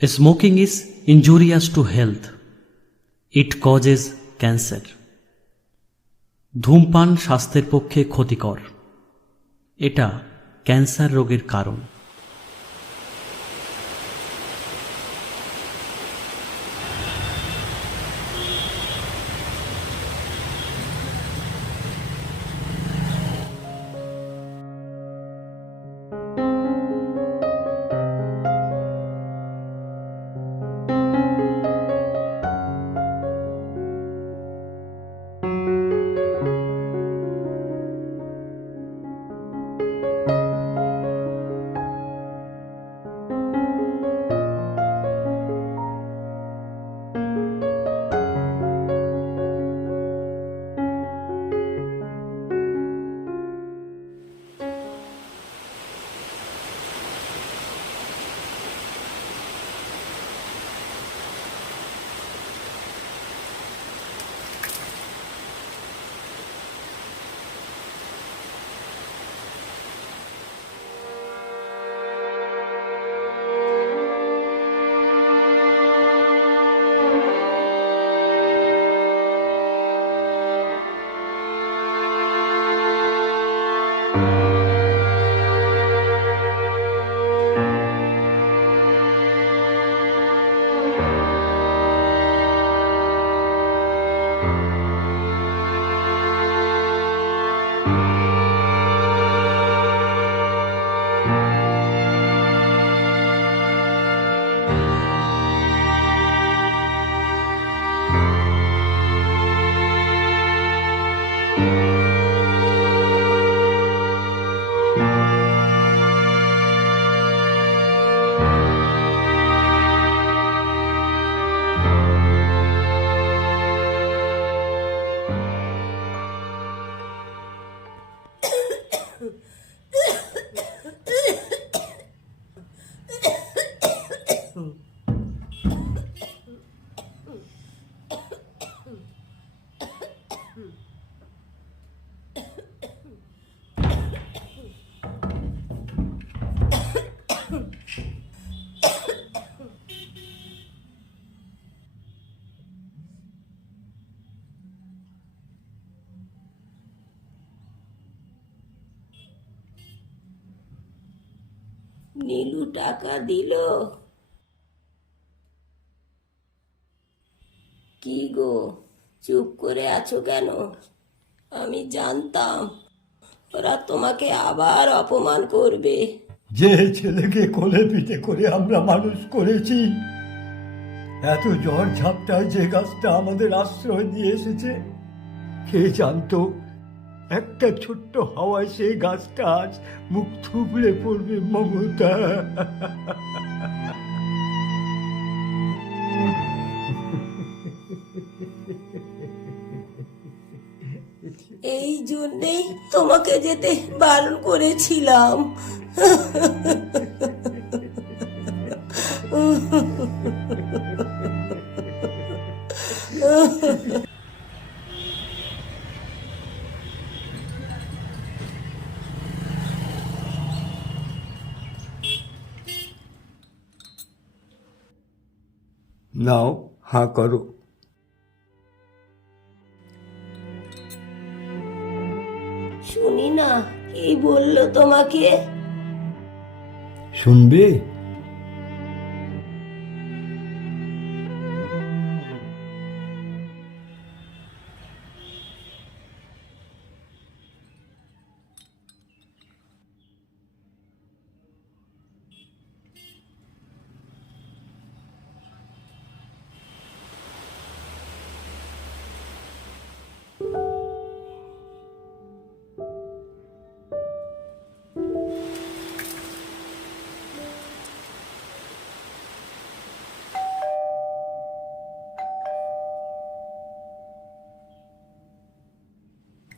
Smoking is injurious to health. It causes cancer. ধূমপান স্বাস্থ্যের পক্ষে ক্ষতিকর। এটা ক্যান্সার রোগের কারণ। নীলু টাকা দিল? কি গো, চুপ করে আছো কেন? আমি জানতাম ওরা তোমাকে আবার অপমান করবে। যে ছেলেকে কোলে পিঠে করে আমরা মানুষ করেছি, এত ঝড় ঝাপটায় যে গাছটা আমাদের আশ্রয় দিয়ে এসেছে, কে জানতো একটা ছোট্ট হাওয়ায় সেই গাছটা আজ মুখ থুবড়ে পড়বে। মমতা, এই জন্যেই তোমাকে যেতে বারণ করেছিলাম। নাও, হাঁ করো। শুনি না, কি বললো তোমাকে? শুনবে?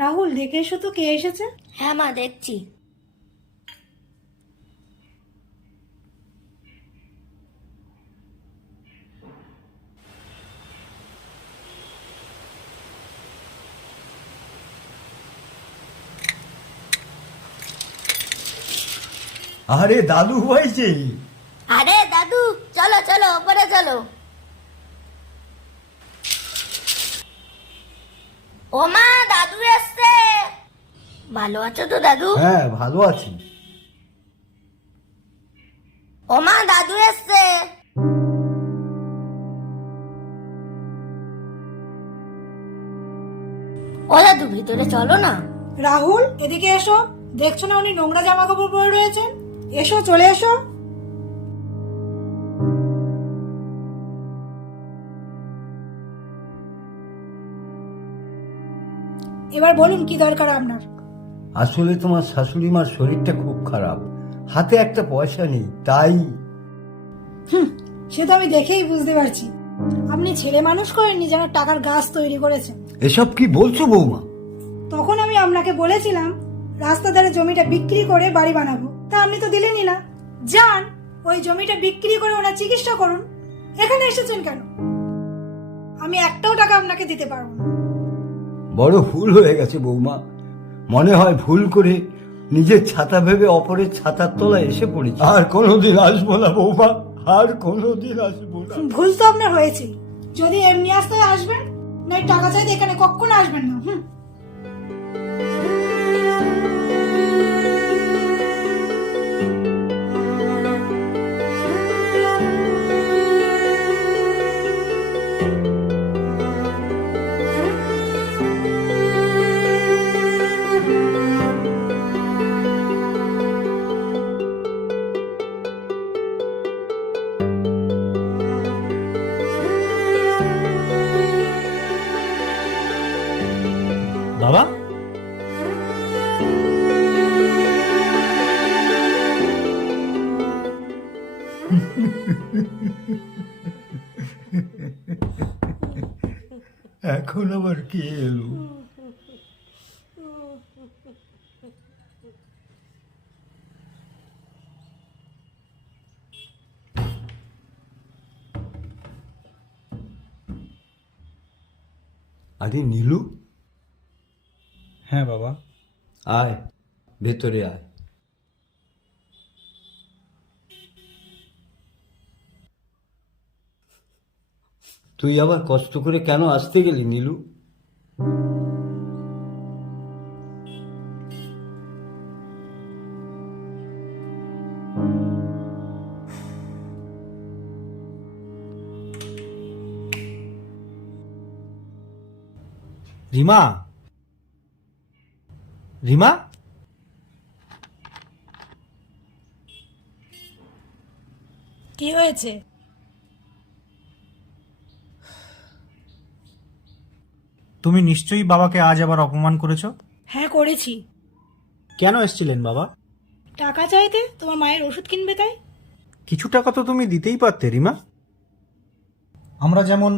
রাহুল, দেখে এসো তো কে এসেছে। হ্যাঁ মা, দেখছি। আরে দাদু হয়েছে। আরে দাদু, চলো চলো। ওপরে চলো। ও মা, দাদু এসছে। ভালো আছো তো দাদু? হ্যাঁ, ভালো আছি। ও মা, দাদু এসছে। ও দাদু, ভিতরে চলো না। রাহুল, এদিকে এসো। দেখছো না উনি নোংরা জামা কাপড় পরে রয়েছেন? এসো, চলে এসো। এবার বলুন কি দরকার আপনার? আসলে তোমার শাশুড়ি মার শরীরটা খুব খারাপ, হাতে একটা পয়সা নেই, তাই। সে তো আমি দেখেই বুঝতে পারছি। আপনি ছেলে মানুষ করেননি যেন টাকার গাছ তৈরি করেছেন। এসব কি বলছো বৌমা? তখন আমি আপনাকে বলেছিলাম রাস্তা ধারে জমিটা বিক্রি করে বাড়ি বানাবো, তা আপনি তো দিলেনই না। যান, ওই জমিটা বিক্রি করে ওনার চিকিৎসা করুন। এখানে এসেছেন কেন? আমি একটাও টাকা আপনাকে দিতে পারবো না। বড় ভুল হয়ে গেছে বৌমা, মনে হয় ভুল করে নিজের ছাতা ভেবে অপরের ছাতার তলায় এসে পড়েছি। আর কোনোদিন আসবো না বৌমা, আর কোনোদিন আসবো না। ভুল তো আপনার হয়েছে। যদি এমনি আসতে হয় আসবেন, না টাকা চাইতে এখানে কখনো আসবেন না। বাবা, এখন আবার কে এলো? আরে নীলু, হ্যাঁ বাবা। আয় ভেতরে আয়। তুই আবার কষ্ট করে কেন আসতে গেলি নীলু? রিমা, রিমা, কি হয়েছে? তুমি নিশ্চয়ই বাবাকে আজ আবার অপমান করেছো। হ্যাঁ, করেছি। কেন এসেছিলেন বাবা? টাকা চাইতে, তোমার মায়ের ওষুধ কিনবে তাই। কিছু টাকা তো তুমি দিতেই পারতে রিমা। আমরা যেমন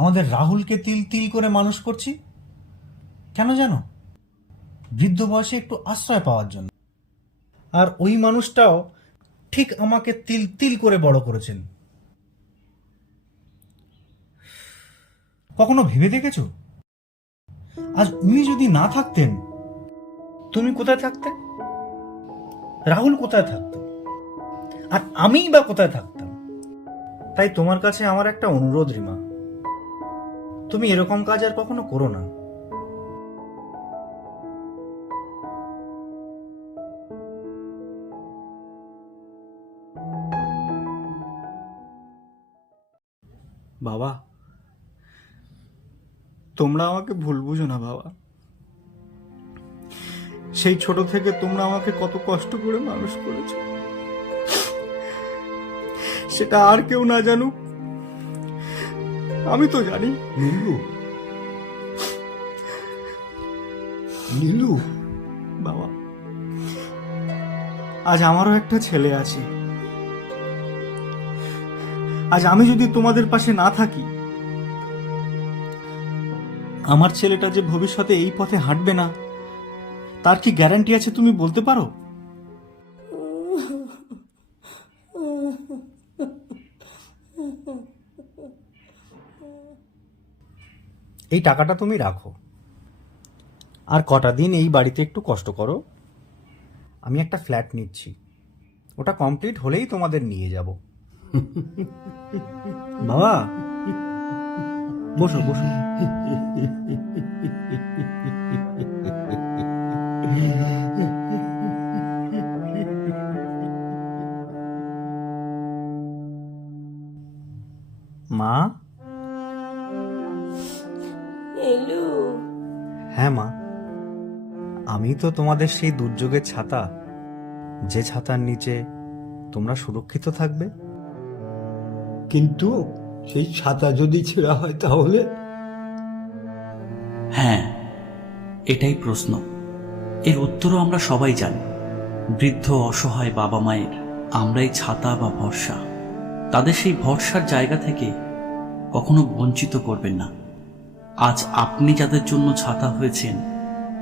আমাদের রাহুলকে তিল তিল করে মানুষ করছি, কেন জানো? বৃদ্ধ বয়সে একটু আশ্রয় পাওয়ার জন্য। আর ওই মানুষটাও ঠিক আমাকে তিল তিল করে বড় করেছেন। কখনো ভেবে দেখেছো আজ উনি যদি না থাকতেন তুমি কোথায় থাকতে, রাহুল কোথায় থাকতো, আর আমিই বা কোথায় থাকতাম? তাই তোমার কাছে আমার একটা অনুরোধ রিমা, তুমি এরকম কাজ আর কখনো করো না। বাবা, তোমরা আমাকে ভুল বুঝো না বাবা। সেই ছোট থেকে তোমরা আমাকে কত কষ্ট করে মানুষ করেছো, সেটা আর কেউ না জানুক, আমি তো জানি। নীলু, নীলু, বাবা, আজ আমারও একটা ছেলে আছে। আজ আমি যদি তোমাদের পাশে না থাকি, আমার ছেলেটা যে ভবিষ্যতে এই পথে হাঁটবে না, তার কি গ্যারান্টি আছে তুমি বলতে পারো? এই টাকাটা তুমি রাখো, আর কটা দিন এই বাড়িতে একটু কষ্ট করো। আমি একটা ফ্ল্যাট নিচ্ছি, ওটা কমপ্লিট হলেই তোমাদের নিয়ে যাব। বাবা, বসো বসো। মা? এলু, হ্যাঁ মা, আমি তো তোমাদের সেই দুর্যোগের ছাতা, যে ছাতার নিচে তোমরা সুরক্ষিত থাকবে। কিন্তু সেই ছাতা যদি ছেঁড়া হয় তাহলে? হ্যাঁ, এটাই প্রশ্ন। এর উত্তরও আমরা সবাই জানি। বৃদ্ধ অসহায় বাবা মায়ের আমরাই ছাতা বা ভরসা। তাদের সেই ভরসার জায়গা থেকে কখনো বঞ্চিত করবেন না। আজ আপনি যাদের জন্য ছাতা হয়েছেন,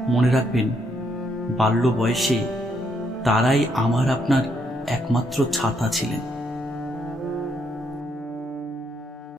মনে রাখবেন বাল্য বয়সে তারাই আমার আপনার একমাত্র ছাতা ছিলেন।